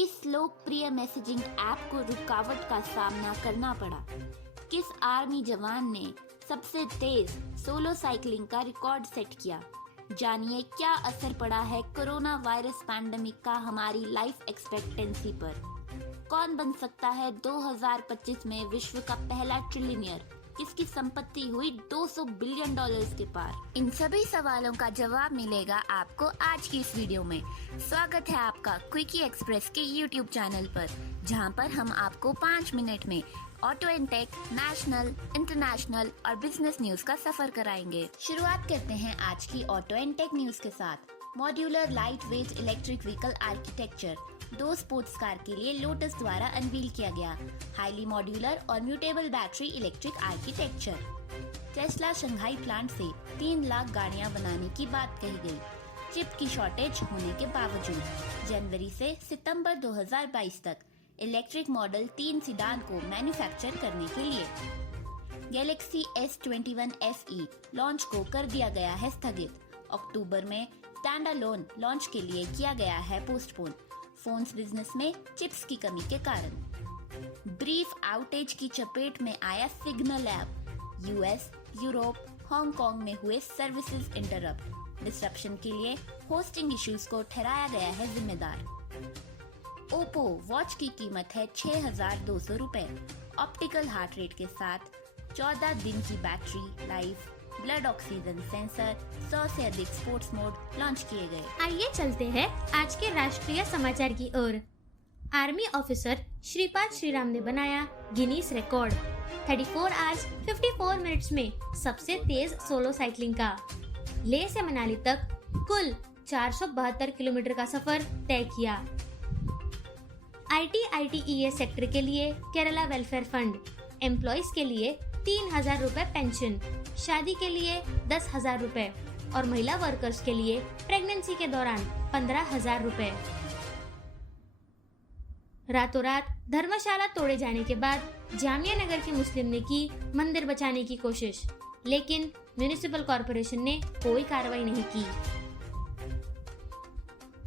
किस लोकप्रिय messaging app को रुकावट का सामना करना पड़ा? किस आर्मी जवान ने सबसे तेज सोलो साइकिलिंग का रिकॉर्ड सेट किया? जानिए क्या असर पड़ा है कोरोना वायरस पैंडेमिक का हमारी लाइफ एक्सपेक्टेंसी पर। कौन बन सकता है 2025 में विश्व का पहला ट्रिलियनियर? किसकी संपत्ति हुई 200 बिलियन डॉलर्स के पार? इन सभी सवालों का जवाब मिलेगा आपको आज की इस वीडियो में। स्वागत है आपका क्विकी एक्सप्रेस के यूट्यूब चैनल पर, जहां पर हम आपको 5 मिनट में auto and tech, national, international और बिजनेस न्यूज का सफर कराएंगे। शुरुआत करते हैं आज की ऑटो एंड टेक न्यूज के साथ। Modular light weight electric vehicle architecture 2 sports car के लिए लोटस द्वारा अनवील किया गया। हाईली मॉड्यूलर और mutable battery electric architecture. Tesla Shanghai plant से 3 लाख गाड़ियां बनाने की बात कही गई। चिप की शॉर्टेज होने के बावजूद जनवरी से सितंबर 2022 तक इलेक्ट्रिक मॉडल 3 सीडान को मैन्युफैक्चर करने के लिए गैलेक्सी S21 FE लॉन्च को कर दिया गया है स्थगित। अक्टूबर में स्टैंड अलोन लॉन्च के लिए किया गया है पोस्टपोन। फोन्स बिजनेस में चिप्स की कमी के कारण ब्रीफ आउटेज की चपेट में आया signal app. US, Europe, Hong Kong में हुए सर्विसेज इंटरप्ट। डिसरप्शन के लिए होस्टिंग इश्यूज को ठहराया गया है जिम्मेदार। ओप्पो वॉच की कीमत है 6,200 रुपए। ऑप्टिकल हार्ट रेट के साथ 14 दिन की battery life, blood oxygen sensor, 100 से अधिक स्पोर्ट्स मोड लॉन्च किए गए। आइए चलते हैं आज के राष्ट्रीय समाचार की ओर। आर्मी ऑफिसर श्रीपाद श्रीराम ने बनाया गिनीज रिकॉर्ड। 34 आवर्स 54 मिनट्स में सबसे तेज सोलो साइकिलिंग का। लेह से मनाली तक कुल 472 किलोमीटर का सफर तय किया। ITITES सेक्टर के लिए केरला वेलफेयर फंड, एम्प्लॉइज के लिए 3,000 रुपए पेंशन, शादी के लिए 10,000 रुपए और महिला वर्कर्स के लिए प्रेगनेंसी के दौरान 15,000 रुपए। रातों रात धर्मशाला तोड़े जाने के बाद जामिया नगर के मुस्लिम ने की मंदिर बचाने की कोशिश, लेकिन म्युनिसिपल कॉर्पोरेशन ने कोई कार्रवाई नहीं की।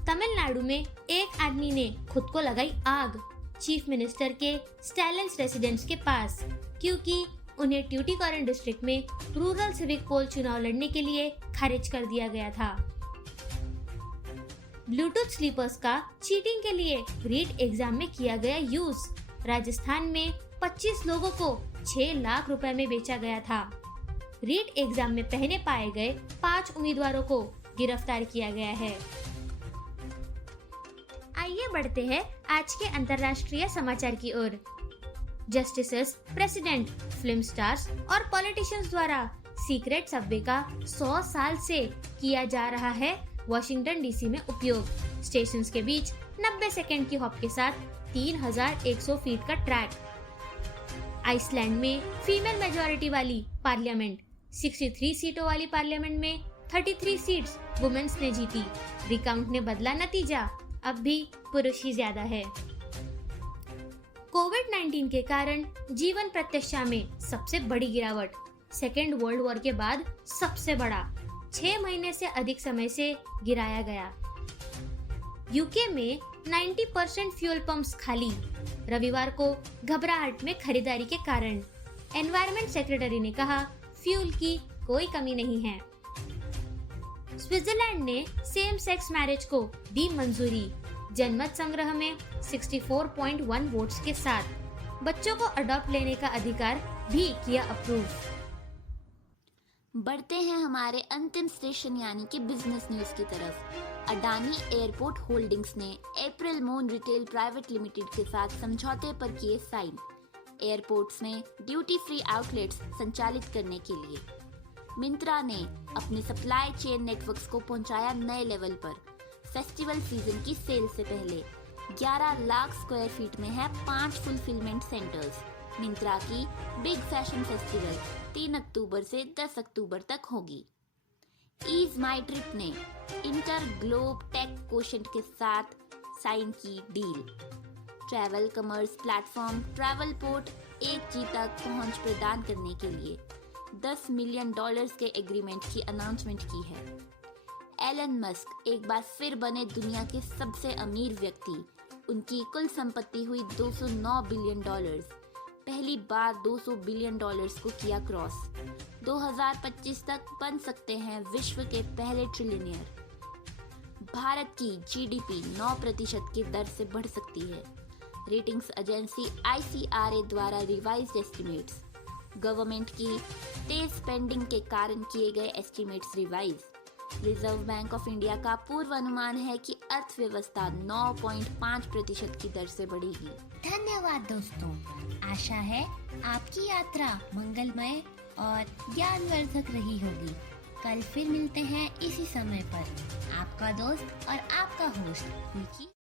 तमिलनाडु में एक आदमी ने खुद को लगाई आग चीफ मिनिस्टर के स्टैलेंस रेसिडेंस के पास, क्योंकि उन्हें ट्यूटिकोरिन डिस्ट्रिक्ट में रूरल सिविक पोल चुनाव लड़ने के लिए खारिज कर दिया गया था। ब्लूटूथ स्लीपर्स का चीटिंग के लिए रीट एग्जाम में किया गया यूज। राजस्थान में 25 लोगों को 6 लाख रुपए में बेचा गया था। रीट एग्जाम में पहने पाए गए 5 उम्मीदवारों को गिरफ्तार किया गया है। आइए बढ़ते हैं आज के अंतर्राष्ट्रीय समाचार की ओर। जस्टिसेस, प्रेसिडेंट, फिल्म स्टार्स और पॉलिटिशियंस द्वारा सीक्रेट सबवे का 100 साल से किया जा रहा है वॉशिंगटन डीसी में उपयोग। स्टेशंस के बीच 90 सेकंड की हॉप के साथ 3,100 फीट का ट्रैक। आइसलैंड में फीमेल मेजॉरिटी वाली पार्लियामेंट, 63 सीटों वाली पार्लियामेंट में 33 सीट्स वुमेन्स ने जीती। रिकाउंट ने बदला नतीजा, अब भी पुरुष ही ज्यादा है। कोविड-19 के कारण जीवन प्रत्याशा में सबसे बड़ी गिरावट। सेकेंड वर्ल्ड वॉर के बाद सबसे बड़ा। 6 महीने से अधिक समय से गिराया गया। यूके में 90% फ्यूल पंप्स खाली। रविवार को घबराहट में खरीदारी के कारण। एनवायरमेंट सेक्रेटरी ने कहा, फ्यूल की कोई कमी नहीं है। स्विट्जरलैंड ने सेम सेक्स मैरिज को दी मंजूरी। जनमत संग्रह में 64.1 वोट्स के साथ बच्चों को अडॉप्ट लेने का अधिकार भी किया अप्रूव। बढ़ते हैं हमारे अंतिम स्टेशन यानी कि बिजनेस न्यूज की तरफ। अडानी एयरपोर्ट होल्डिंग्स ने अप्रैल मून रिटेल प्राइवेट लिमिटेड के साथ समझौते पर किए साइन। एयरपोर्ट्स में ड्यूटी फ्री आउटलेट्स संचालित करने के लिए मिंत्रा ने अपने सप्लाई चेन नेटवर्क्स को पहुंचाया नए लेवल पर। फेस्टिवल सीजन की सेल से पहले 11 लाख स्क्वायर फीट में है 5 फुलफिलमेंट सेंटर्स। मिंत्रा की बिग फैशन फेस्टिवल 3 अक्टूबर से 10 अक्टूबर तक होगी। ईज माई ट्रिप ने इंटर ग्लोब टेक कोशेंट के साथ साइन की deal. Travel commerce platform travel port 1G तक पहुंच प्रदान करने के लिए $10 मिलियन के एग्रीमेंट की अनाउंसमेंट की है। एलन मस्क एक बार फिर बने दुनिया के सबसे अमीर व्यक्ति। उनकी कुल संपत्ति हुई $209 बिलियन। पहली बार $200 बिलियन को किया क्रॉस। 2025 तक बन सकते हैं विश्व के पहले ट्रिलियनियर। भारत की जीडीपी 9% की दर से बढ़ सकती है। रेटिंग्स एजेंसी ICRA द्वारा रिवाइज्ड एस्टिमेट्स। गवर्नमेंट की तेज स्पेंडिंग के कारण किए गए estimates revise. Reserve bank of India का पूर्व अनुमान है कि अर्थव्यवस्था 9.5% की दर से बढ़ेगी। धन्यवाद दोस्तों। आशा है आपकी यात्रा मंगलमय और ज्ञानवर्धक रही होगी। कल फिर मिलते हैं इसी समय पर। आपका दोस्त और आपका होस्ट विकी।